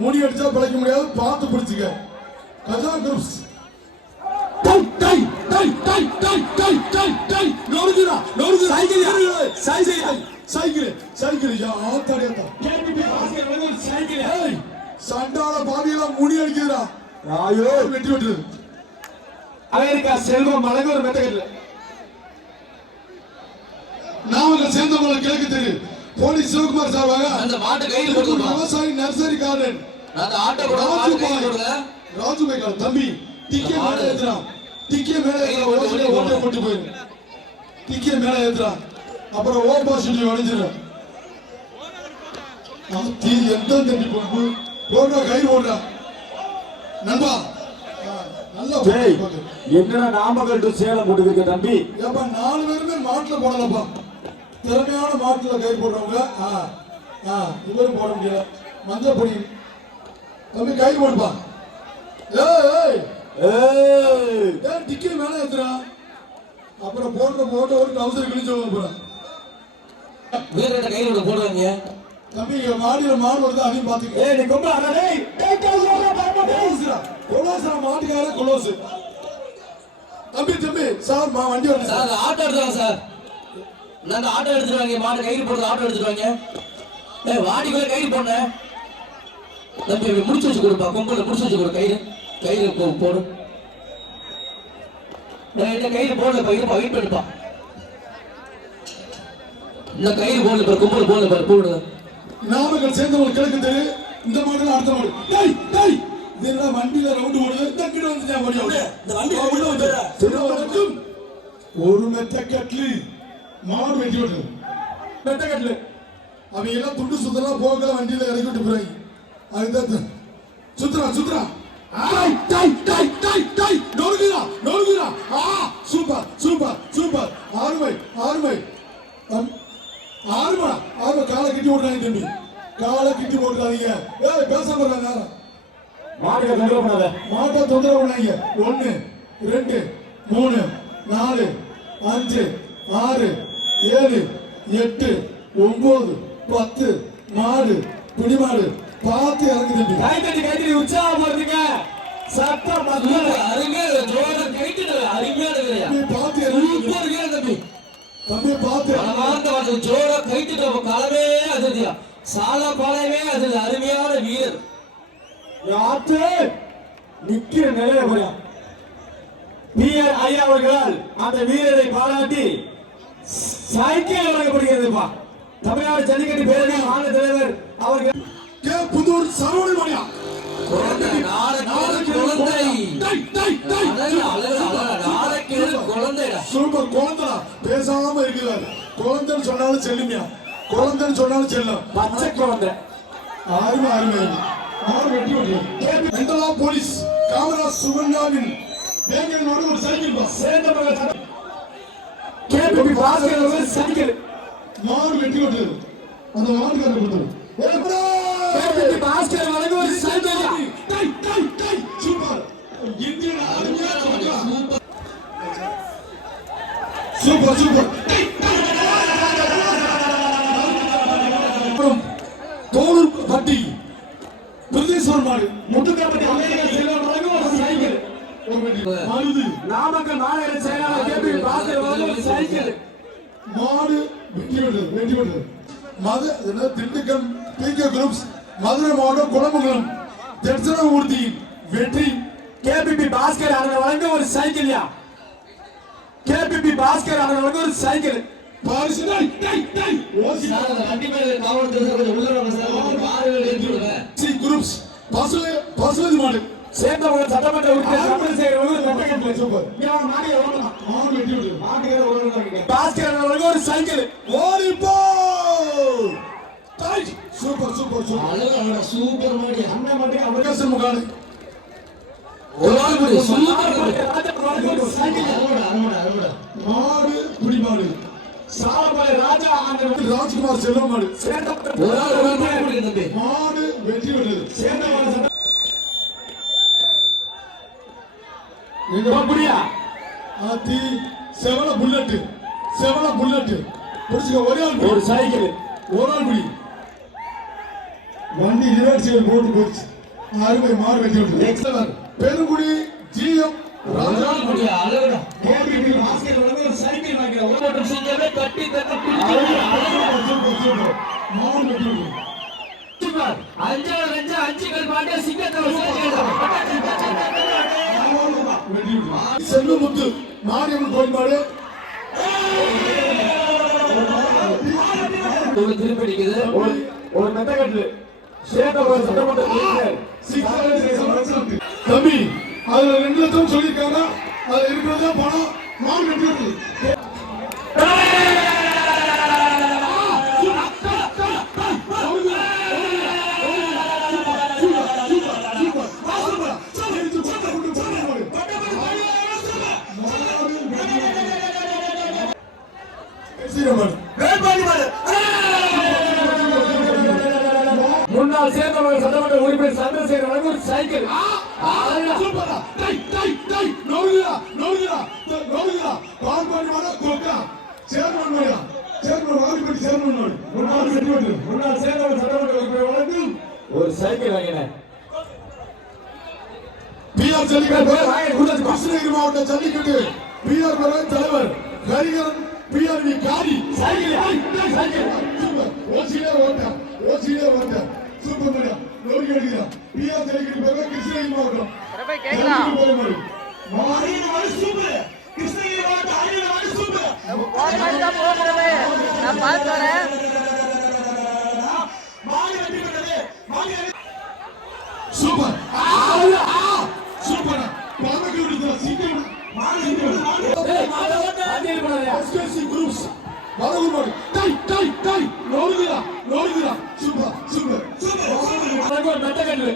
முடி அடிச்சா பிழைக்க முடியாது, பார்த்து பிடிச்சுக்க. கஜா குரூப்ஸ் சண்டால பாதியெல்லாம் முடி அடிக்குதுடா. ஐயோ வெட்டி வெட்டுது. அமெரிக்கா செல்வம் மலங்கூர் மெத்தகல்ல நாமக்கல் சேர்ந்தவங்களை கிழக்கு தெரு போலீஸ் சிவகுமார் சார்பாக அந்த மாட்டை கையில் கொடுங்க. விவசாயி நர்சரி கார்டன் அந்த ஆட்டோ கூட மாட்டை கையில் கொடுங்க. ராஜுபாய் கார்டன் தம்பி டிக்கே மேல ஏத்துறா. டிக்கே மேல ஏத்துறா. ஓட்டை போட்டு போயிரு. டிக்கே மேல ஏத்துறா. அப்புறம் ஓபாசிட்டி வளைஞ்சிரு. தீ எந்த தண்ணி போடு போடுற கை போடுறா. நண்பா நல்லா என்னடா நாமக்கல் டு சேலம் போட்டுருக்க தம்பி. ஏப்பா 4 பேருமே மாட்டுல போடலப்பா. திறமையான மாட்டுல கை போடுறவங்க இவரும் போட முடியல. மஞ்சள் பொடி தம்பி கை போடுப்பா. டிக்கி மேல ஏத்துறா. அப்புறம் போட்ட ஒரு டவுசர் கிழிச்சு போறேன். வீரர்கிட்ட கையில் போடுவாங்க தம்பி. மாடியில மாடு வருது, அதையும் பாத்துக்க. நீ கொம்பா மாட்டுக்கார குளோஸ் தம்பி. தம்பி சார் வண்டி வருது சார். ஆட்டோ எடுத்துவாங்க சார். நாங்க ஆட்டோ எடுத்துருவாங்க. மாடு கையில் போடுறது ஆட்டோ எடுத்துருவாங்க. வாடிக்குள்ள கையில் போன தம்பி முடிச்சு வச்சு கொடுப்பா. கொம்புல முடிச்சு வச்சு கொடு. கையில் போடு. கையில் போடல இருப்பா. வெயிட் எடுப்பா. இந்த கையில் போடல கொம்புல போடல போடு. நாமக்கல் சேர்ந்தவங்க கிழக்கு தெரு. இந்த மாடல் அடுத்த மாடல். இதெல்லாம் வண்டியில ரவுண்ட் ஓடுது. தக்கிட வந்து ஒரு மெத்தக்கட்லு மாடு வெட்டி விடுது. மெத்தக்கட்லு அவங்க எல்லாம் துண்டு சுத்தலாம் போகல வண்டியில இறக்கி விட்டு போறாங்க. அதுதான் சுத்துறா. நொறுக்குறா. சூப்பர். ஆறுமை காலை கிட்டி ஓடுறாங்க தம்பி. காலை கிட்டி ஓடுறாங்க. பேச போறாங்க. மாட்டை தொந்தரவு பண்ணாங்க. 1 2 3 4 5 6 7 8 9 10 மாடு பிடிமாடு பார்த்து இறங்கு தம்பி. கைத்தறி உற்சாகம் வருதுங்க. சத்தம் அருமையா ஜோர கைட்டு அருமையா பார்த்து இறங்கு தம்பி. தம்பி பார்த்து ஜோர கைட்டு காலமே அதிர்தியா. சால பாலவே அது அருமையான வீரர். நிக்கிற நிலைய முடியும். பிஆர் ஐயா அவர்களால் அந்த வீரரை பாராட்டி சைக்கிள் வழங்கப்படுகிறதுப்பா. தமிழ்நாடு ஜல்லிக்கட்டு பேரவை மாநில தலைவர் அவர்கள் புதூர் சரவணமணியா சூப்பர். குழந்தை பேசாம இருக்கிறார். குழந்தைன்னு சொன்னாலும் செல்லுமியா. குழந்தைன்னு சொன்னாலும் செல்லும். பச்சை குழந்தை. அருமை. போலீஸ் காமராஜ் சுகன்யாவின் வேங்கனோடு ஒரு சைக்கிள் பாஸ் சேர்ந்த கேபிபி பாஸ்கர் சைக்கிள் மாடு வெட்டி விட்டது. அந்த மாட்டுக்கார கொடுத்தது. கேபிபி பாஸ்கர் வழங்க ஒரு சைக்கிள். சூப்பர். இந்தியன் ஆர்மியா சூப்பர். தோளூர் பட்டி பிரதேசர் மாடு முட்டுக்காப்பட்டி அமெரிக்கா செல்வம் வழங்க ஒரு சைக்கிள். நாமக்கல் மாநகர செயலாளர் கேபி பாஸ்கர் வழங்க ஒரு சைக்கிள். மாடு வெட்டி விட்டது. திண்டுக்கல் பிகே குரூப்ஸ் மதுரை மாவட்டம் குளமங்கலம் தட்சணமூர்த்தி வெற்றி. கேபிபி பாஸ்கர் அவர்கள் வழங்க ஒரு சைக்கிள். கேபிபி பாஸ்கர் அவர்கள் வழங்க ஒரு சைக்கிள். பசுவதி மாடு சேர்ந்தவங்க சட்டமன்ற பாஸ்கர் அவர்கள் ஒரு சைக்கிள். சூப்பர் மாடி அண்ணன் மட்டும் அவகாசம் முகாடு மாடு பிடிமாடு சாலப்பாறை ராஜா ராஜ்குமார் செல்வம் மாடு மாடு வெற்றி விட்டது. செவல புல்லட் புடிச்சுக்க. ஒரே ஆள் ஒரு சைக்கிள். ஒரு ஆள் பிடி. வண்டி ரிவர்ஸ் சைடு போட்டு போச்சு அருமை மாடு வெட்டி விட்டு பெருங்குடி ஜிஎம் ராஜாக்குடியா அழகுடா கேபிபி பாஸ்கெட் வழங்க ஒரு சைக்கிள் வாங்கிற ஒரு ஓட்டம் சீக்கிரமே கட்டி தட்டி மாடு வெட்டி விட்டு சூப்பர் அஞ்சாவது ரஞ்சா அஞ்சுகள் பாண்டிய சிங்கத்தவர் செல்வமுத்து மாரியம்மன் கோயில் மாடு ஒரு திருப்பி அடிக்குது ஒரு மெத்தகட்ல சேதவர் சட்டமன்ற உறுப்பினர் தம்பி அதுல 2 லட்சம் சொல்லிருக்காங்க அதுல இருக்கிறதா பணம் மாடு வெட்டி விட்டு முன்னாள் சேர்ந்தவர் சட்டமன்ற உறுப்பினர் சந்திரசேகர் வழங்க ஒரு சைக்கிள் முன்னாள் சேர்ந்தவர் சட்டமன்ற உறுப்பினர் வழங்க ஒரு சைக்கிள் வாங்கினேன் கிருஷ்ணகிரி மாவட்ட ஜல்லிக்கட்டு பிஆர் தலைவர் ஹரிகரன் பிஆர்வி காரி ஓசியிலே ஓட்ட சூப்பர் மரியா நோடி அடிக்கிறா பிஆர் ஜல்லிக்கட்டு பேர் கிருஷ்ணகிரி மாவட்டம் சூப்பர் சூப்பர் பாலக்கு விடுதா சீக்கிரம் குரூப்ஸ் வரகுமார் டை நோடுகிறா சூப்பர் மெத்தகட்ல